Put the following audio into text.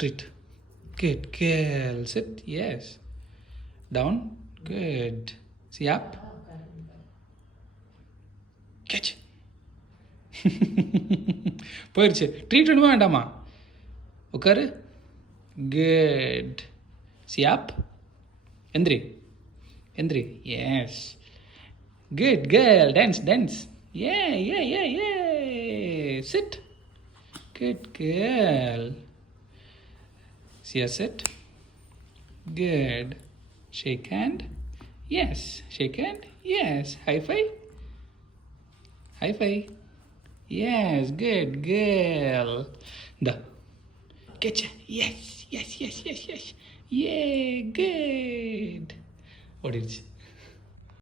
treat. Good girl. Sit. Yes. Down. Good. See up. Catch. போயிடுச்சு. Treat வேணுமா வேண்டாமா? உட்காரு. Good. See up. எந்திரி. எந்திரி. Yes. Good girl. Dance, dance. Yeah, yeah, yeah, yeah. Sit. Good girl. See her sit. Good. Shake hand. Yes. Shake hand. Yes. High five. High five. Yes. Good girl. The. Catch. Yes. Yes. Yes. Yes. Yes. Yeah. Good. What is it?